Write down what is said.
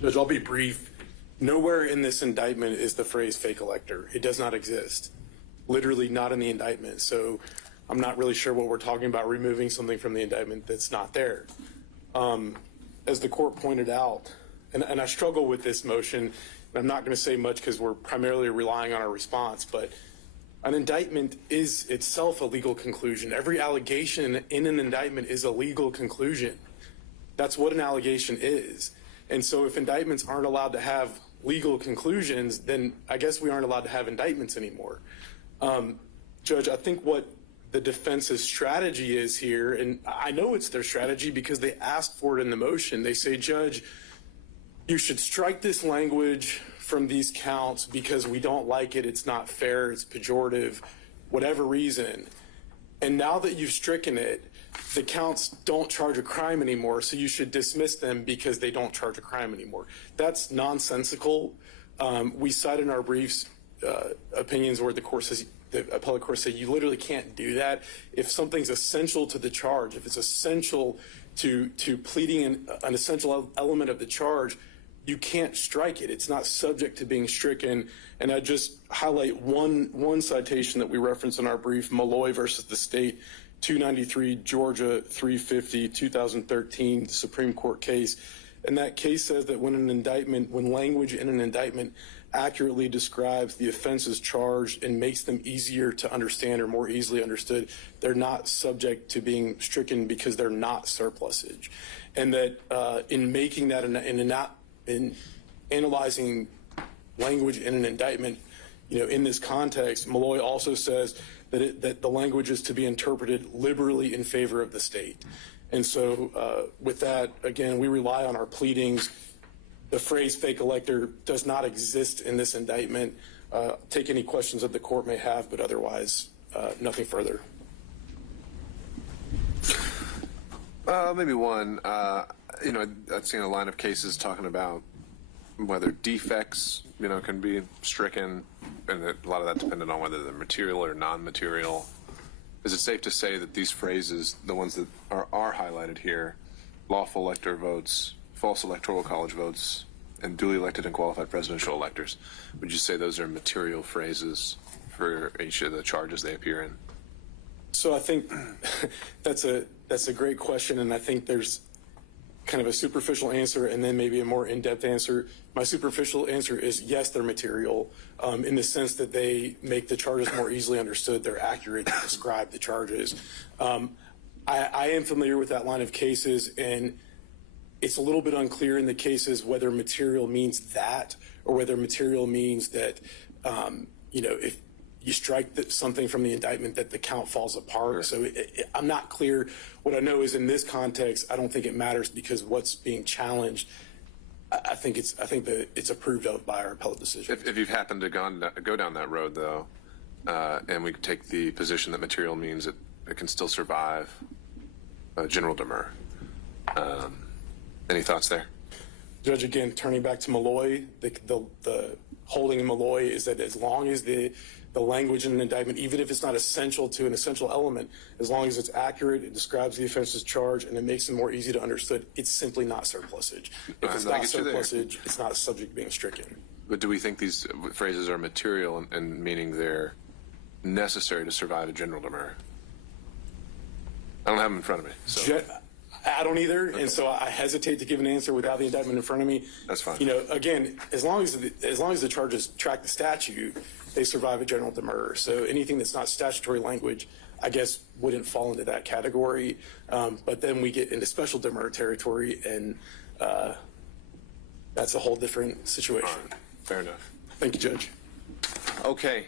Judge, I'll be brief. Nowhere in this indictment is the phrase fake elector. It does not exist. Literally not in the indictment. So I'm not really sure what we're talking about, removing something from the indictment that's not there. As the court pointed out, and I struggle with this motion, and I'm not going to say much because we're primarily relying on our response, but an indictment is itself a legal conclusion. Every allegation in an indictment is a legal conclusion. That's what an allegation is. And so if indictments aren't allowed to have legal conclusions, then I guess we aren't allowed to have indictments anymore. Judge, I think what the defense's strategy is here, and I know it's their strategy because they asked for it in the motion. They say, Judge, you should strike this language from these counts because we don't like it, it's not fair, it's pejorative, whatever reason. And now that you've stricken it, the counts don't charge a crime anymore, so you should dismiss them because they don't charge a crime anymore. That's nonsensical. We cite in our briefs opinions where the court says, the appellate court said, you literally can't do that. If something's essential to the charge, if it's essential to pleading an essential element of the charge, you can't strike it. It's not subject to being stricken. And I just highlight one citation that we reference in our brief, Malloy versus the state, 293 Georgia 350 2013 Supreme Court case. And that case says that when language in an indictment accurately describes the offenses charged and makes them easier to understand or more easily understood, they're not subject to being stricken because they're not surplusage. And that in making that in analyzing language in an indictment, in this context, Malloy also says that the language is to be interpreted liberally in favor of the state. And so with that, again, we rely on our pleadings. The phrase fake elector does not exist in this indictment. Take any questions that the court may have, but otherwise, nothing further. Maybe one. I've seen a line of cases talking about whether defects, can be stricken, and a lot of that depended on whether they're material or non-material. Is it safe to say that these phrases, the ones that are highlighted here, lawful elector votes, false electoral college votes, and duly elected and qualified presidential electors, would you say those are material phrases for each of the charges they appear in? So I think that's a great question, and I think there's kind of a superficial answer and then maybe a more in-depth answer. My superficial answer is yes, they're material in the sense that they make the charges more easily understood. They're accurate to describe the charges. I am familiar with that line of cases, and it's a little bit unclear in the cases whether material means that or whether material means that, if you strike something from the indictment that the count falls apart. So I'm not clear. What I know is in this context, I don't think it matters because what's being challenged, I think that it's approved of by our appellate decision. If you've happened to go down that road, though, and we take the position that material means it can still survive general demur. Any thoughts there? Judge, again, turning back to Malloy, the holding in Malloy is that as long as the language in an indictment, even if it's not essential to an essential element, as long as it's accurate, it describes the offense's charge, and it makes it more easy to understood, it's simply not surplusage. If it's not surplusage, it's not subject to being stricken. But do we think these phrases are material and meaning they're necessary to survive a general demur? I don't have them in front of me. So. I don't either, okay. And so I hesitate to give an answer without the indictment in front of me. That's fine. Again, as long as the charges track the statute, they survive a general demur. So anything that's not statutory language, I guess, wouldn't fall into that category. But then we get into special demur territory, and that's a whole different situation. All right. Fair enough. Thank you, Judge. Okay.